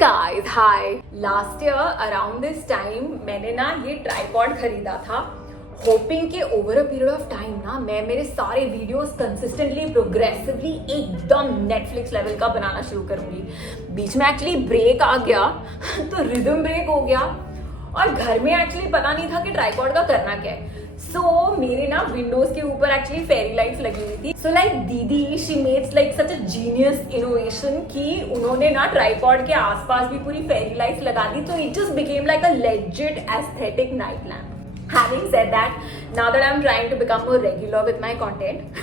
Guys hi. Last year around this time मैंने ना ये ट्राइपॉड खरीदा था, होपिंग के over a period of time ना मैं मेरे सारे वीडियोस कंसिस्टेंटली प्रोग्रेसिवली एकदम नेटफ्लिक्स लेवल का बनाना शुरू करूंगी। बीच में एक्चुअली ब्रेक आ गया तो रिदम ब्रेक हो गया और घर में एक्चुअली पता नहीं था कि ट्राइपॉड का करना क्या है। मेरे ना विंडोज के ऊपर एक्चुअली फेरी लाइट्स लगी हुई थी। दीदी she made like such a genius innovation कि उन्होंने ना ट्राइपॉड के आसपास भी पूरी फेरी लाइट्स लगा दी, तो it just became like a legit aesthetic night lamp. Having said that, now that I'm trying to become more regular with my content,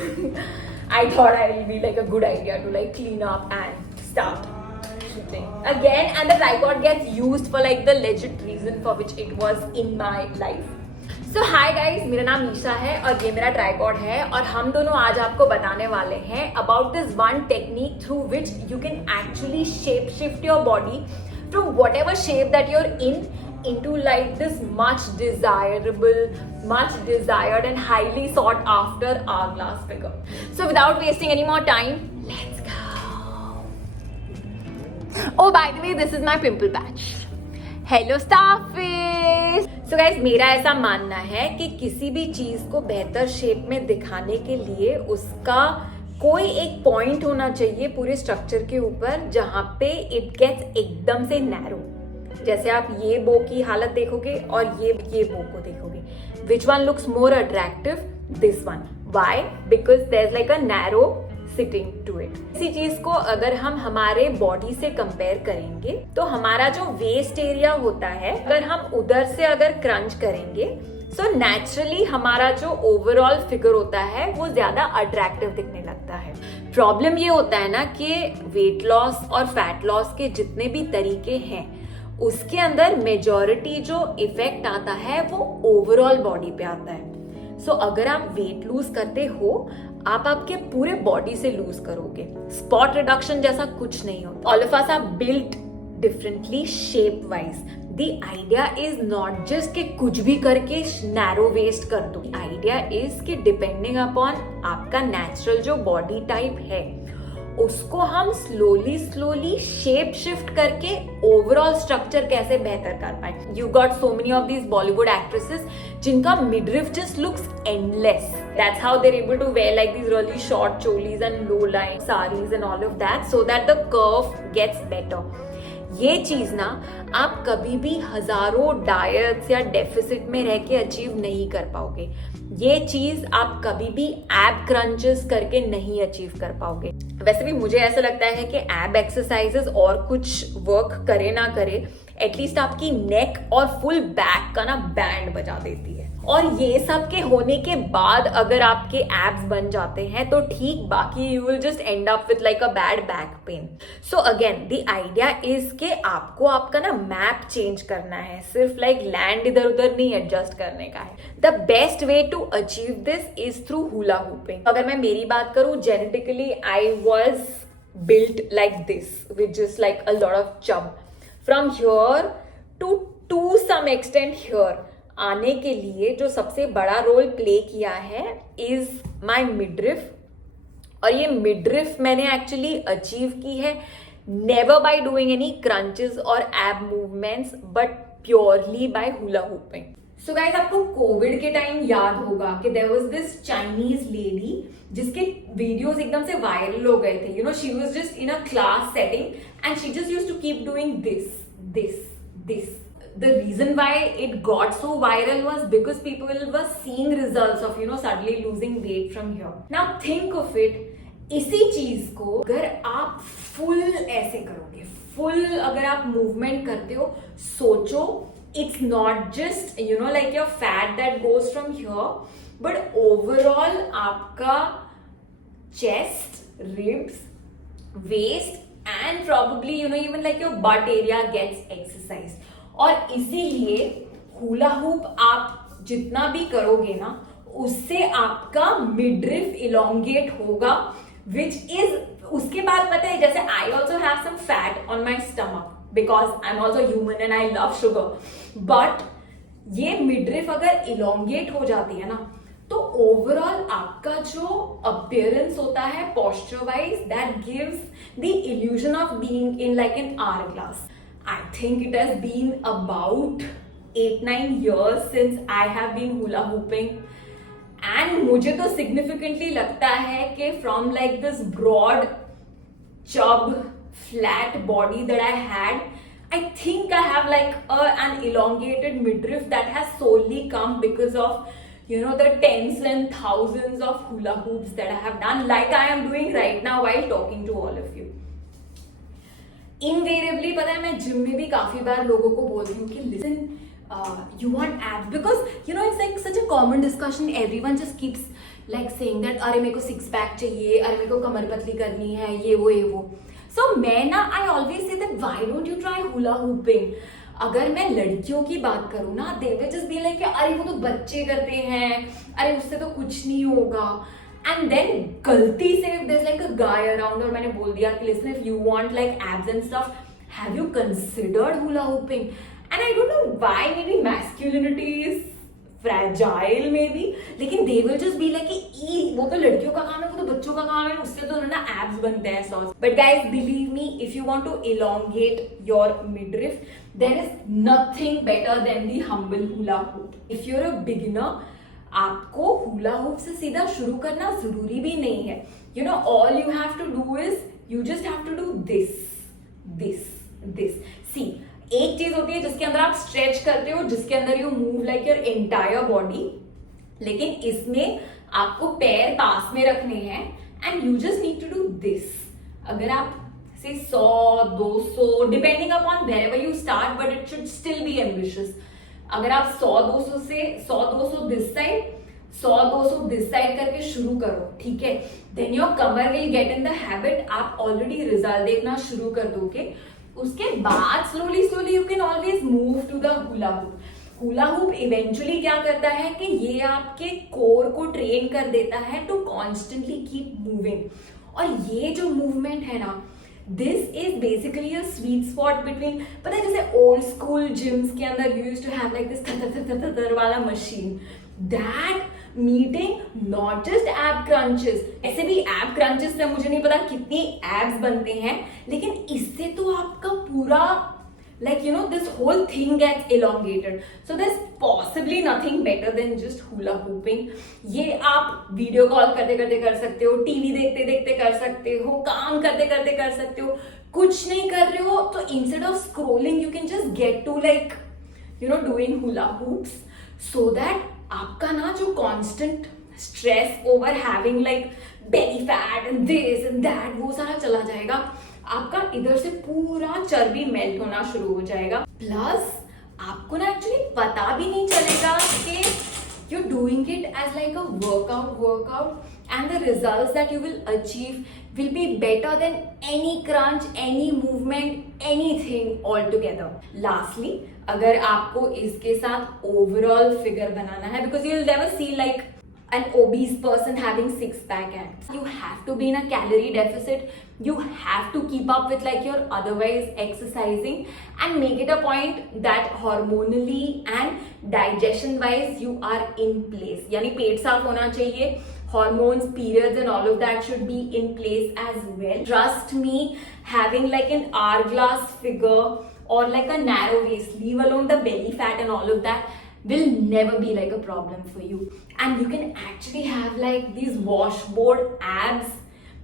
I thought it will be like a good idea to like clean up and start shooting again, and the tripod gets used for like the legit reason for which it was in my life. So hi guys, मेरा नाम ईशा है और ये मेरा tripod है और हम दोनों आज आपको बताने वाले हैं about this one technique through which you can actually shape shift your body from whatever shape that you're in into like this much desirable, much desired and highly sought after hourglass figure. So without wasting any more time, let's go. Oh, by the way, this is my pimple patch. Hello Starfish. So guys, मेरा ऐसा मानना है कि किसी भी चीज को बेहतर शेप में दिखाने के लिए उसका कोई एक पॉइंट होना चाहिए पूरे स्ट्रक्चर के ऊपर जहां पे इट गेट्स एकदम से नैरो। जैसे आप ये बो की हालत देखोगे और ये बो को देखोगे, which one looks more attractive? This one. Why? Because there is like a narrow sitting to it. इसी चीज को अगर हम हमारे बॉडी से कंपेयर करेंगे तो हमारा जो वेस्ट एरिया होता है, अगर हम उधर से अगर क्रंच करेंगे सो नेचुरली हमारा जो ओवरऑल फिगर होता है वो ज्यादा अट्रैक्टिव दिखने लगता है। प्रॉब्लम ये होता है ना कि वेट लॉस और फैट लॉस के जितने भी तरीके हैं उसके अंदर मेजॉरिटी जो इफेक्ट आता है वो ओवरऑल बॉडी पे आता है। सो अगर आप वेट लूज करते हो, आप आपके पूरे बॉडी से लूज करोगे। स्पॉट रिडक्शन जैसा कुछ नहीं होता। All of us are built differently shape wise. The idea is not just कि कुछ भी करके नैरो वेस्ट कर दो। आइडिया इज कि डिपेंडिंग अपॉन आपका नेचुरल जो बॉडी टाइप है उसको हम स्लोली शेप शिफ्ट करके ओवरऑल स्ट्रक्चर कैसे बेहतर कर पाए। You got so many of these Bollywood actresses जिनका midriff just looks endless. That's how they are able to wear like these really short cholis and low line saris and all of that so that the curve gets better. ये चीज ना आप कभी भी हजारों diets या deficit में रह के अचीव नहीं कर पाओगे। ये चीज आप कभी भी एब क्रंचेस करके नहीं अचीव कर पाओगे। वैसे भी मुझे ऐसा लगता है कि एब एक्सरसाइजेस और कुछ वर्क करे ना करे, एटलीस्ट आपकी नेक और फुल बैक का ना बैंड बजा देती है। और ये सब के होने के बाद अगर आपके एब्स बन जाते हैं तो ठीक, बाकी you will just and up with like a bad back pain. So again the idea is कि आपको आपका ना मैप चेंज करना है, सिर्फ लाइक लैंड इधर उधर नहीं एडजस्ट करने का है। The best way to achieve this is through hula hooping. अगर मैं मेरी बात करूं, genetically I was built like this with just like a lot of chub. From here to some extent here आने के लिए जो सबसे बड़ा रोल प्ले किया है इज माई मिडरिफ। और ये मिडरिफ मैंने एक्चुअली अचीव की है never by doing any crunches और ab movements but purely by hula hooping. So guys, आपको कोविड के टाइम याद होगा कि there was this Chinese lady जिसके वीडियोस एकदम से वायरल हो गए थे। You know, she was just in a class setting and she just used to keep doing this. The reason why it got so viral was because people were seeing results of, you know, suddenly losing weight from here. Now think of it, इसी चीज को अगर आप full ऐसे करोगे, full अगर आप movement करते हो, सोचो it's not just, you know, like your fat that goes from here, but overall आपका chest, ribs, waist and probably, you know, even like your butt area gets exercised. और इसीलिए हुला हुप आप जितना भी करोगे ना उससे आपका मिडरिफ इलोंगेट होगा, विच इज उसके बाद पता है, जैसे I also have some fat on my stomach because I am also human and I love sugar, but ये मिडरिफ अगर इलोंगेट हो जाती है ना तो ओवरऑल आपका जो अपीयरेंस होता है posture wise, that gives the illusion of being in like an hour glass. I think it has been about 8-9 years since I have been hula hooping. And मुझे तो significantly लगता है कि from like this broad chub flat body that I had, I think I have like an elongated midriff that has solely come because of, you know, the tens and thousands of hula hoops that I have done, like I am doing right now while talking to all of you. Invariably, पता है मैं gym में भी काफी बार लोगों को बोलती हूँ कि listen, you want abs, because you know it's like such a common discussion. Everyone just keeps like saying that अरे मेरे को सिक्स पैक चाहिए, अरे मेरे को कमर पतली करनी है, ये वो. So मैं ना I always say that why don't you try hula hooping? अगर मैं लड़कियों की बात करूँ ना, they will just be like अरे वो तो बच्चे करते हैं, अरे उससे तो कुछ नहीं होगा. And then गलती से if there's like a guy around और मैंने बोल दिया कि listen, if you want like abs and stuff, have you considered hula hooping? And I don't know why, maybe masculinity is fragile maybe, लेकिन they will just be like कि वो तो लड़कियों का काम है, वो तो बच्चों का काम है, उससे तो ना abs बनते हैं sauce. But guys, believe me, if you want to elongate your midriff, there is nothing better than the humble hula hoop. If you're a beginner, आपको hula hoop से सीधा शुरू करना जरूरी भी नहीं है. You know, all you have to do is you just have to do this. See, एक चीज होती है जिसके अंदर आप स्ट्रेच करते हो, जिसके अंदर you move like your entire body, लेकिन इसमें आपको पैर पास में रखने हैं and you just need to do this. अगर आप से 100-200 depending upon wherever you start, but it should still be ambitious. अगर आप 100-200 से 100-200 दिस साइड, 100-200 दिस साइड करके शुरू करो, ठीक है, देन योर कमर will get in the habit. आप ऑलरेडी रिजल्ट देखना शुरू कर दोगे. उसके बाद slowly you can always move to the hula hoop. Hula hoop eventually क्या करता है कि ये आपके कोर को ट्रेन कर देता है टू कॉन्स्टेंटली कीप मूविंग. और ये जो मूवमेंट है ना, this is basically a sweet spot between, पता है जैसे ओल्ड स्कूल जिम्स के अंदर you used to have like this थर वाला machine, that meeting not just ab crunches. ऐसे भी एब क्रंचेस से मुझे नहीं पता कितनी एब्स बनते हैं, लेकिन इससे तो आपका पूरा like you know this whole thing gets elongated. So there's possibly nothing better than just hula hooping. ये आप वीडियो कॉल करते करते कर सकते हो, टीवी देखते देखते कर सकते हो, काम करते करते कर सकते हो. कुछ नहीं कर रहे हो तो instead of scrolling you can just get to like you know doing hula hoops, so that आपका ना जो constant stress over having like belly fat and this and that वो सारा चला जाएगा. आपका इधर से पूरा चर्बी मेल्ट होना शुरू हो जाएगा. प्लस आपको ना एक्चुअली पता भी नहीं चलेगा कि you're doing it as like a workout, and the results that you will achieve will be better than any crunch, any movement, anything altogether. Lastly, अगर आपको इसके साथ overall figure बनाना है, because you'll never see like an obese person having six-pack abs. You have to be in a calorie deficit. You have to keep up with like your otherwise exercising and make it a point that hormonally and digestion-wise you are in place. यानी पेट साफ होना चाहिए. Hormones, periods and all of that should be in place as well. Trust me, having like an hourglass figure or like a narrow waist, leave alone the belly fat and all of that, will never be like a problem for you. And you can actually have like these washboard abs,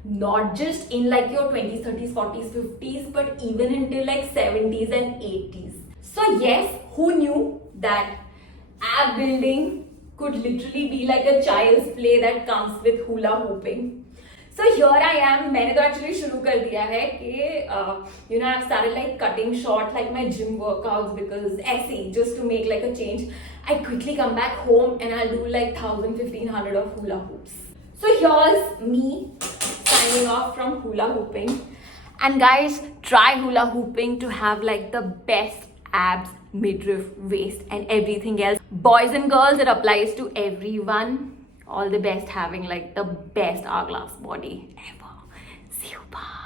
not just in like your 20s, 30s, 40s, 50s, but even until like 70s and 80s. So yes, who knew that ab building could literally be like a child's play that comes with hula hooping. So here I am. मैंने तो actually शुरू कर दिया है कि you know I've started like cutting short like my gym workouts, because ऐसे just to make like a change, I quickly come back home and I'll do like 1,000-1,500 of hula hoops. So here's me signing off from hula hooping. And guys, try hula hooping to have like the best abs, midriff, waist and everything else. Boys and girls, it applies to everyone. All the best having like the best hourglass body ever. See you, bye.